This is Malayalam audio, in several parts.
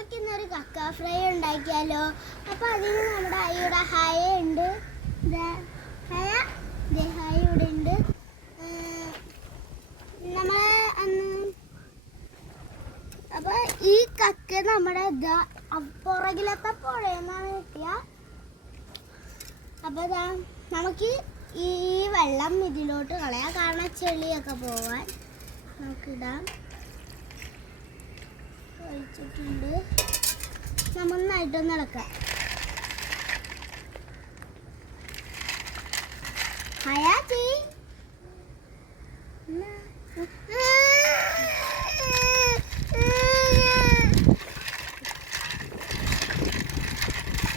നമുക്കിന്നൊരു കക്ക ഫ്രൈ ഉണ്ടാക്കിയാലോ. അപ്പോൾ അതിന് നമ്മുടെ ഇവിടെ ഹായ ഉണ്ട്, ഹായ ഇവിടെ ഉണ്ട്. അപ്പോൾ ഈ കക്ക നമ്മുടെ പുറകിലത്തെ പുഴയെന്നാണ് കിട്ടിയ. അപ്പോൾ നമുക്ക് ഈ വെള്ളം ഇതിലോട്ട് കളയാം, കാരണം ചെളിയൊക്കെ പോവാൻ. നമുക്കിടാം. ഒഴിച്ചിട്ടുണ്ട്. നന്നായിട്ടൊന്ന് ഇളക്കാം. ഹയാത്തി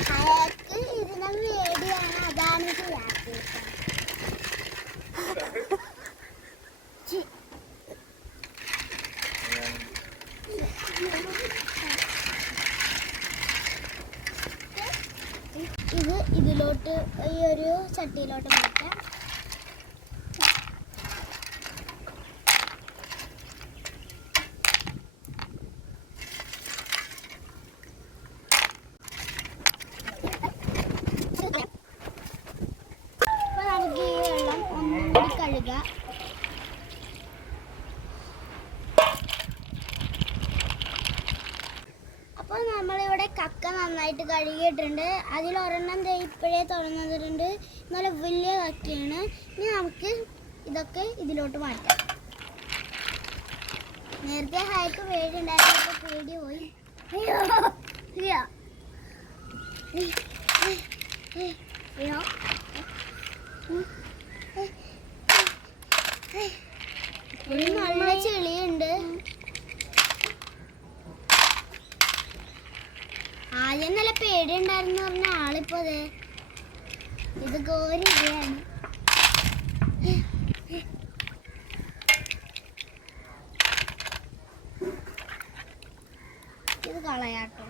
ഹയാക്ക് ഇതിനെ വേടിയാണ്, അതാണ് ചെയ്യാത്തത്. ഇത് ഇതിലോട്ട് ഈ ഒരു ചട്ടിയിലോട്ട് മാറ്റാം. അപ്പോൾ നമുക്ക് ഈ വെള്ളം ഒന്നും കൂടി കഴുകാം. അപ്പോൾ നമ്മളിവിടെ കക്ക നന്നായിട്ട് കഴുകിയിട്ടുണ്ട്. അതിലൊരെണ്ണം ഇപ്പോഴേ തുറന്നിട്ടുണ്ട്. നല്ല വലിയ കക്കയാണ്. ഇനി നമുക്ക് ഇതൊക്കെ ഇതിലോട്ട് മാറ്റാം. നേരത്തെ ഹായ്ക്ക് പേടിയുണ്ടായിരുന്നപ്പോൾ പേടി പോയി. നല്ല ചെളിയുണ്ട്. ആദ്യം നല്ല പേടിയുണ്ടായിരുന്നു പറഞ്ഞ ആളിപ്പോ ഇത് കോരിയാണ്. ഇത് കളയാട്ടോ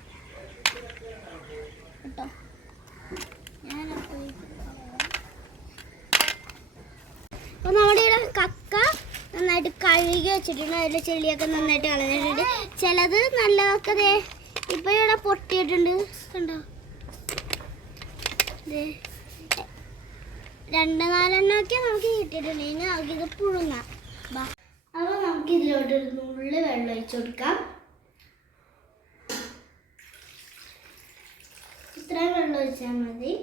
കേട്ടോ. ഞാനപ്പോ അപ്പൊ നമ്മുടെ ഇവിടെ കക്ക നന്നായിട്ട് കഴുകി വെച്ചിട്ടുണ്ട്. അതിലെ ചെളിയൊക്കെ നന്നായിട്ട് കളഞ്ഞിട്ടുണ്ട്. ചിലത് നല്ലതൊക്കെ ഇപ്പൊ ഇവിടെ പൊട്ടിയിട്ടുണ്ട്, കണ്ടോ. 2-4 നമുക്ക് കിട്ടിയിട്ടുണ്ട്. ഇനി നമുക്കിത് പുഴുങ്ങാം. അപ്പോൾ നമുക്ക് ഇതിലോട്ട് നുള്ളി വെള്ളം ഒഴിച്ചു കൊടുക്കാം. ഇത്രയും വെള്ളം ഒഴിച്ചാൽ മതി.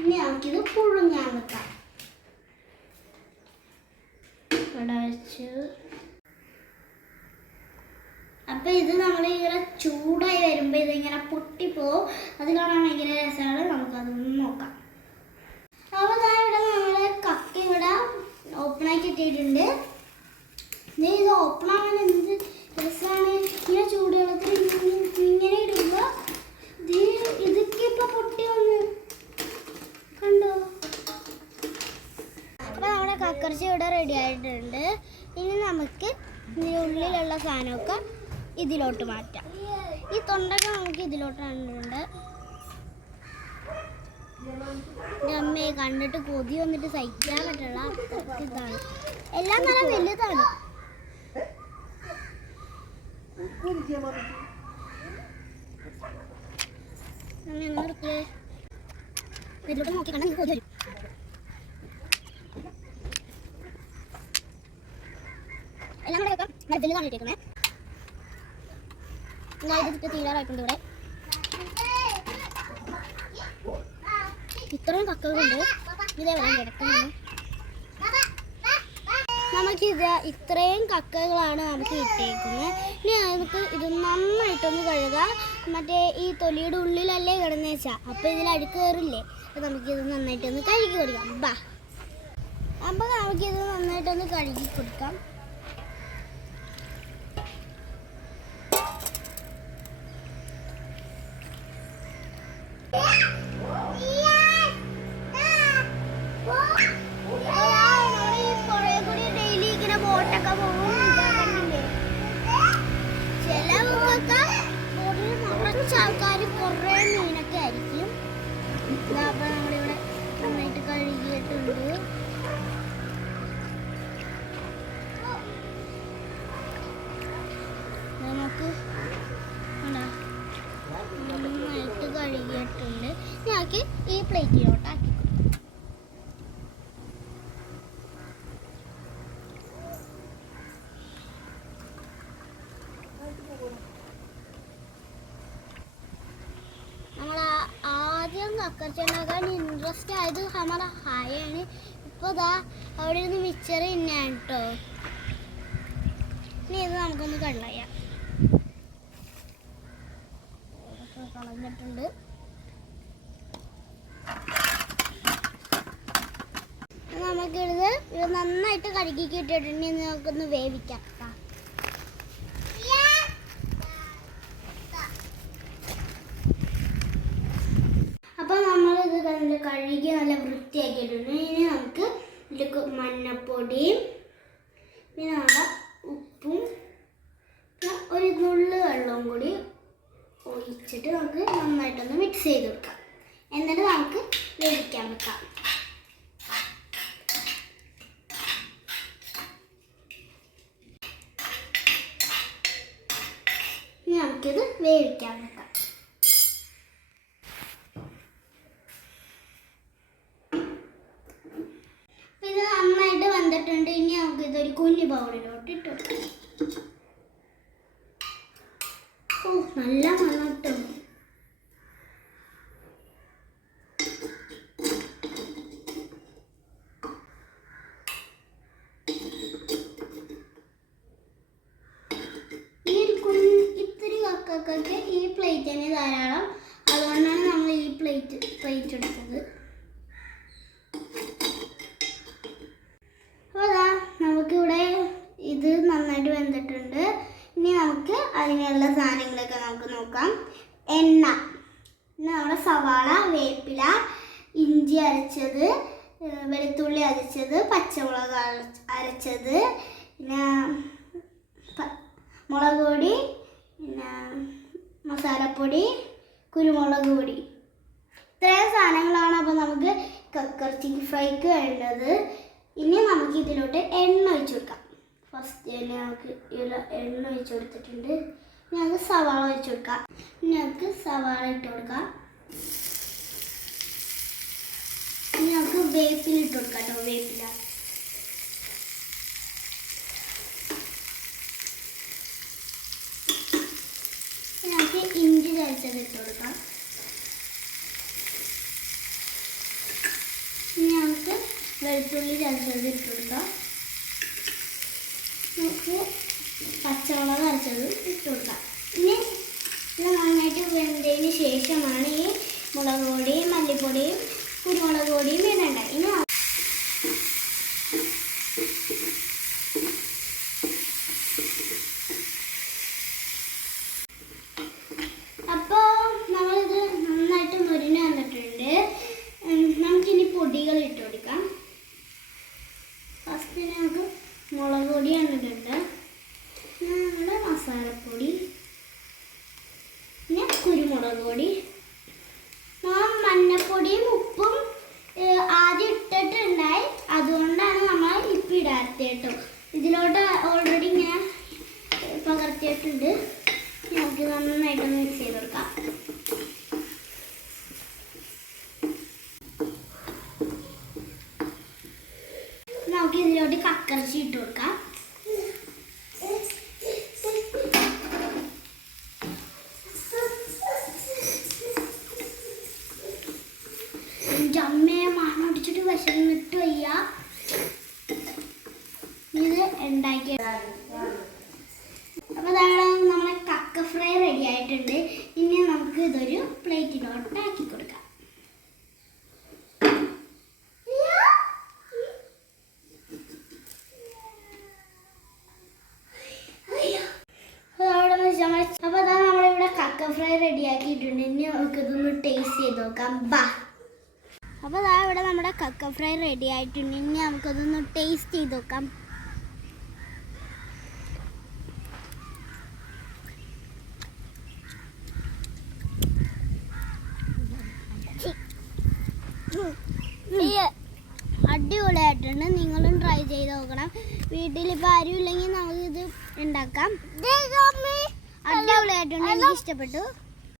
ഇനി നമുക്കിത് പുഴുങ്ങാൻ വെക്കാം. ഇവിടെ വെച്ച് അപ്പോൾ ഇത് നമ്മൾ ഇങ്ങനെ ചൂടായി വരുമ്പോൾ ഇതിങ്ങനെ പൊട്ടിപ്പോവും. അത് കാണാൻ ഭയങ്കര രസമാണ്. നമുക്കതൊന്ന് നോക്കാം. അപ്പോൾ ഇവിടെ നമ്മൾ കക്ക ഇവിടെ ഓപ്പണാക്കി ഇട്ടിട്ടുണ്ട്. ഇത് ഓപ്പൺ ആവാൻ എന്ത് രസമാണ്. ഇങ്ങനെ ചൂടുവെള്ളത്തിൽ ഇങ്ങനെ ഇടുമ്പോൾ ഇതൊക്കെ ഇപ്പോൾ പൊട്ടി വന്ന് കണ്ടോ. അപ്പോൾ നമ്മുടെ കക്കർച്ചി ഇവിടെ റെഡി ആയിട്ടുണ്ട്. ഇനി നമുക്ക് ഉള്ളിലുള്ള സാധനമൊക്കെ ഇതിലോട്ട് മാറ്റാം. ഈ തൊണ്ടൊക്കെ നമുക്ക് ഇതിലോട്ട് കണ്ടിട്ടുണ്ട്. അമ്മയെ കണ്ടിട്ട് കൊതി വന്നിട്ട് സഹിക്കാൻ പറ്റുള്ള ഇതാണ്. എല്ലാം നല്ല വലുതാണ്. ഇതിലോട്ട് നോക്കി കണ്ടാൽ കൊതി വരും. എല്ലാം കൂടെ വെക്കാം. വലുതാണ് ഇട്ടേക്കുന്നത്. ഇത് തീരാറായിട്ടുണ്ട്. ഇവിടെ ഇത്രയും കക്കകളുണ്ട്. ഇതേപോലെ കിടക്കുന്നു. നമുക്കിത് ഇത്രയും കക്കകളാണ് നമുക്ക് ഇട്ടേക്കുന്നത്. ഇനി നമുക്ക് ഇത് നന്നായിട്ടൊന്ന് കഴുകാം. മറ്റേ ഈ തൊലിയുടെ ഉള്ളിലല്ലേ കിടന്നു വെച്ചാൽ അപ്പോൾ ഇതിൽ അഴുക്ക് കയറില്ലേ. അപ്പോൾ നമുക്കിത് നന്നായിട്ടൊന്ന് കഴുകി കൊടുക്കാം. അപ്പോൾ നമുക്കിത് നന്നായിട്ടൊന്ന് കഴുകി കൊടുക്കാം. ആൾക്കാർ കുറേ മീനൊക്കെ ആയിരിക്കും. അപ്പോൾ നമ്മളിവിടെ നന്നായിട്ട് കഴുകിയിട്ടുണ്ട്. നമുക്ക് നമുക്ക് ഈ പ്ലേറ്റിലോട്ട് ആക്കി നമ്മൾ ആദ്യം കക്കർച്ചുണ്ടാക്കാൻ ഇൻട്രസ്റ്റ് ആയത് നമ്മുടെ ഹായാണ്. ഇപ്പോൾ ഇതാ അവിടെ ഇരുന്ന് മിച്ചർ തിന്നാണ് കേട്ടോ. ഇനി ഇത് നമുക്കൊന്ന് കളയാം. കളഞ്ഞിട്ടുണ്ട്. നമുക്കിത് ഇത് നന്നായിട്ട് കഴുകി കിട്ടിയിട്ടുണ്ട്. നമുക്കൊന്ന് വേവിക്കാം. അപ്പോൾ നമ്മളിത് കഴുകി നല്ല വൃത്തിയാക്കിയിട്ടുണ്ട്. ഇനി നമുക്ക് ഇതിലേക്ക് മഞ്ഞപ്പൊടിയും പിന്നെ നമ്മുടെ ഉപ്പും പിന്നെ ഒരു നുള്ളു വെള്ളവും കൂടി ഒഴിച്ചിട്ട് നമുക്ക് നന്നായിട്ടൊന്ന് മിക്സ് ചെയ്ത് കൊടുക്കാം. എന്നിട്ട് നമുക്ക് വേവിക്കാൻ വെക്കാം. ഇനി നമുക്കിത് വേവിക്കാൻ വെക്കാം. ഇത് നന്നായിട്ട് വന്നിട്ടുണ്ട്. ഇനി നമുക്ക് ഇതൊരു കുഞ്ഞു ബൗളിലോട്ട് ഇട്ടു കൊടുക്കാം. ഓ, നല്ല മണം കിട്ടും. ഈ ഒരു ഇത്തിരി കക്കക്കൊക്കെ ഈ പ്ലേറ്റ് തന്നെ ധാരാളം. അതുകൊണ്ടാണ് നമ്മൾ ഈ പ്ലേറ്റ് എടുത്തത്. അപ്പോൾ അതാ നമുക്കിവിടെ ഇത് നന്നായിട്ട് വെന്തിട്ടുണ്ട്. ഇനി നമുക്ക് അതിനുള്ള സാധനങ്ങളൊക്കെ നമുക്ക് നോക്കാം. എണ്ണ, പിന്നെ നമ്മുടെ സവാള, വേപ്പില, ഇഞ്ചി അരച്ചത്, വെളുത്തുള്ളി അരച്ചത്, പച്ചമുളക് അരച്ചത്, പിന്നെ മുളക് പൊടി, പിന്നെ മസാലപ്പൊടി, കുരുമുളക് പൊടി. ഇത്രയും സാധനങ്ങളാണ് അപ്പോൾ നമുക്ക് കക്കർ ചിക്കൻ ഫ്രൈക്ക് വേണ്ടത്. ഇനി നമുക്ക് ഇതിലോട്ട് എണ്ണ ഒഴിച്ച് കൊടുക്കാം. ഫസ്റ്റ് തന്നെ നമുക്ക് എണ്ണ ഒഴിച്ച് കൊടുത്തിട്ടുണ്ട്. ഇനി നമുക്ക് സവാള ഒഴിച്ച് കൊടുക്കാം. ഇനി നമുക്ക് സവാള ഇട്ട് കൊടുക്കാം. ഇനി നമുക്ക് വേപ്പില ഇട്ട് കൊടുക്കാം കേട്ടോ. വേപ്പില, നമുക്ക് ഇഞ്ചി ചതച്ചത് ഇട്ട് കൊടുക്കാം. ഇനി നമുക്ക് വെളുത്തുള്ളി ചതച്ചത് ഇട്ട് കൊടുക്കാം. നമുക്ക് പച്ചമുളക് അരച്ചത് ഇട്ട് കൊടുക്കാം. ഇനി ഇത് നന്നായിട്ട് വെന്തതിന് ശേഷമാണ് ഈ മുളക് പൊടിയും മല്ലിപ്പൊടിയും കുരുമുളക് പൊടിയും ഇടേണ്ടത്. ഇനി അപ്പോൾ നമ്മളിത് നന്നായിട്ട് മുരിഞ്ഞ് വന്നിട്ടുണ്ട്. നമുക്കിനി പൊടികൾ ഇട്ട് കൊടുക്കാം. ഫസ്റ്റ് നമുക്ക് മുളക് പൊടിയാണ് ഇടുന്നത്. നമ്മുടെ മസാലപ്പൊടി, പിന്നെ കുരുമുളക് പൊടി. മഞ്ഞപ്പൊടിയും ഉപ്പും ആദ്യം ഇട്ടിട്ടുണ്ടായി. അതുകൊണ്ടാണ് നമ്മൾ ഇപ്പം ഇടാത്തത് കേട്ടോ. ഇതിലോട്ട് ഓൾറെഡി ഞാൻ പകർത്തിയിട്ടുണ്ട്. നമുക്ക് നന്നായിട്ടൊന്ന് മിക്സ് ചെയ്ത് കൊടുക്കാം. നമുക്ക് ഇതിലോട്ട് കക്കറച്ചി ഇട്ട് കൊടുക്കാം. അമ്മയെ മണമടിച്ചിട്ട് വിശന്നിട്ട് വയ്യ. ഇത് ഉണ്ടാക്കിയത്. അപ്പോൾ നമ്മളെ കക്ക ഫ്രൈ റെഡി ആയിട്ടുണ്ട്. ഇനി നമുക്ക് ഇതൊരു പ്ലേറ്റിലോട്ട് ആക്കി കൊടുക്കാം. അപ്പോൾ അതാ നമ്മളിവിടെ കക്ക ഫ്രൈ റെഡി ആക്കിയിട്ടുണ്ട്. ഇനി നമുക്കിതൊന്ന് ടേസ്റ്റ് ചെയ്ത് നോക്കാം. അപ്പോൾ അതാ ഇവിടെ നമ്മുടെ കക്ക ഫ്രൈ റെഡി ആയിട്ടുണ്ട്. ഇനി നമുക്കതൊന്ന് ടേസ്റ്റ് ചെയ്ത് നോക്കാം. അടിപൊളിയായിട്ടുണ്ട്. നിങ്ങളും ട്രൈ ചെയ്ത് നോക്കണം. വീട്ടിലിപ്പോൾ ആരും ഇല്ലെങ്കിൽ നമുക്കിത് ഉണ്ടാക്കാം. അടിപൊളിയായിട്ടുണ്ട്. എനിക്ക് ഇഷ്ടപ്പെട്ടു.